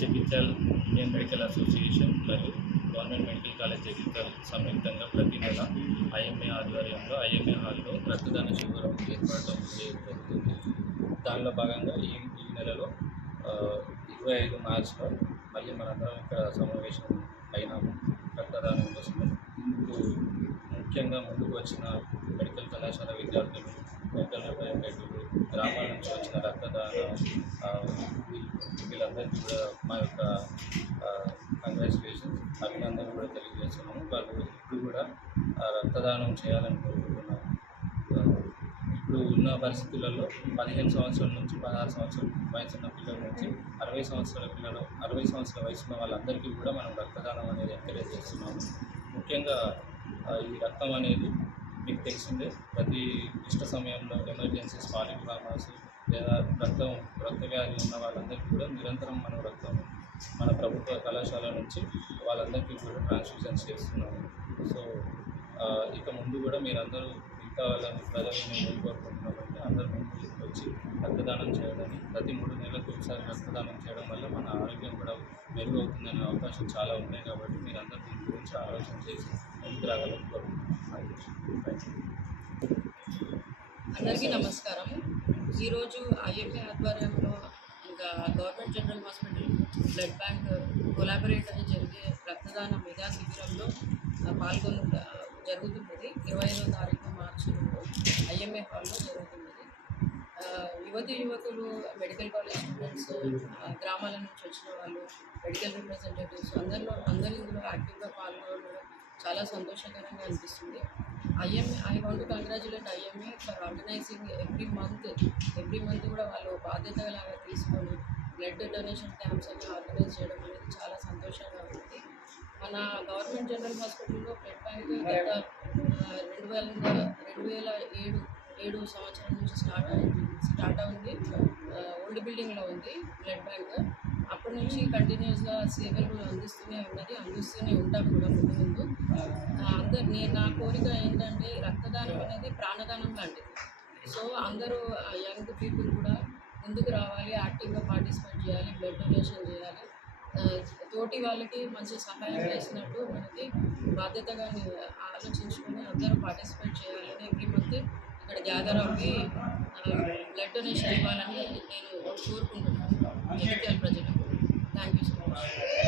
Jagtial Indian medical association మరియు government medical college Jagtial సంయుక్తంగా ప్రతి నెల ఐఎంఏ ఆధ్వర్యంలో ఐఎంఏ హాల్లో రక్తదాన శిబిరం ఏర్పాటు జరుగుతుంది. దానిలో భాగంగా ఈ నెలలో 25 మార్చిలో మళ్ళీ మనందరం ఇక్కడ సమావేశం అయినాము రక్తదానం కోసం. ముఖ్యంగా ముందుకు వచ్చిన మెడికల్ కళాశాల విద్యార్థులు, మెడికల్ రిప్రజెంటేటివ్లు, గ్రామాల నుంచి వచ్చిన రక్తదానం వీళ్ళందరికీ కూడా మా యొక్క కంగ్రాచులేషన్స్, అభినందనలు కూడా తెలియజేస్తున్నాము. వాళ్ళు ఇప్పుడు కూడా రక్తదానం చేయాలని కోరుకుంటున్నాము. ఇప్పుడు ఉన్న పరిస్థితులలో 15 సంవత్సరాల నుంచి 16 సంవత్సరాల వయసున్న పిల్లల నుంచి 60 సంవత్సరాల పిల్లలు, 60 సంవత్సరాల వయసున్న వాళ్ళందరికీ కూడా మనం రక్తదానం అనేది ఎంకరేజ్ చేస్తున్నాము. ముఖ్యంగా ఈ రక్తం అనేది మీకు తెలిసిందే, ప్రతి క్లిష్ట సమయంలో ఎమర్జెన్సీస్, పాలిఫార్మర్స్ లేదా రక్త వ్యాధి ఉన్న వాళ్ళందరికీ కూడా నిరంతరం మనం రక్తం మన ప్రభుత్వ కళాశాల నుంచి వాళ్ళందరికీ కూడా ట్రాన్స్ఫ్యూజన్స్ చేస్తున్నాము. సో ఇక ముందు కూడా మీరందరూ మిగతా వాళ్ళని ప్రజలను మేము కోరుకుంటున్నామంటే అందరూ ముందుకు వచ్చి రక్తదానం చేయడానికి, ప్రతి 3 నెలలకు ఒకసారి రక్తదానం చేయడం వల్ల మన ఆరోగ్యం కూడా మెరుగవుతుందనే అవకాశం చాలా ఉన్నాయి. కాబట్టి మీరందరూ దీని గురించి ఆలోచన చేసి ముందుకు రాగలని కోరుకుంటున్నాను. అందరికీ నమస్కారం. ఈరోజు ఐఎంఏ ఆధ్వర్యంలో ఇంకా government general hospital blood bank collaborate అని జరిగే రక్తదాన మెగా శిబిరంలో జరుగుతున్నది. 25వ తారీఖు మార్చి ఐఎంఏ హాల్లో జరుగుతున్నది. యువతులు, మెడికల్ కాలేజ్ స్టూడెంట్స్, గ్రామాల నుంచి వచ్చిన వాళ్ళు, మెడికల్ రిప్రజెంటేటివ్స్ అందరూ ఇందులో యాక్టివ్గా పాల్గొనడం చాలా సంతోషకరంగా అనిపిస్తుంది. I want to congratulate IMA for organizing every month కూడా వాళ్ళు బాధ్యతలాగా తీసుకొని బ్లడ్ డొనేషన్ క్యాంప్స్ అన్ని ఆర్గనైజ్ చేయడం అనేది చాలా సంతోషంగా ఉంది. మన గవర్నమెంట్ జనరల్ హాస్పిటల్లో బ్లడ్ బ్యాంక్ గత 2007 సంవత్సరం నుంచి స్టార్ట్ అయింది. ఓల్డ్ బిల్డింగ్లో ఉంది బ్లడ్ బ్యాంక్. అప్పటి నుంచి కంటిన్యూస్గా సేవలు అందిస్తూనే ఉంటాం కూడా ముందు. నా కోరిక ఏంటంటే రక్తదానం అనేది ప్రాణదానం లాంటిది. సో అందరూ యంగ్ పీపుల్ కూడా ముందుకు రావాలి, యాక్టివ్గా పార్టిసిపేట్ చేయాలి, బ్లడ్ డొనేషన్ చేయాలి. తోటి వాళ్ళకి మంచి సహాయం చేసినట్టు మనకి బాధ్యతగా ఆలోచించుకొని అందరూ పార్టిసిపేట్ చేయాలని ఎవ్రీ మంత్ ఇక్కడ గ్యాదర్ అవ్వి బ్లడ్ డొనేషన్ ఇవ్వాలని నేను కోరుకుంటున్నాను జగిత్యాల ప్రజలకు. Thank you so much.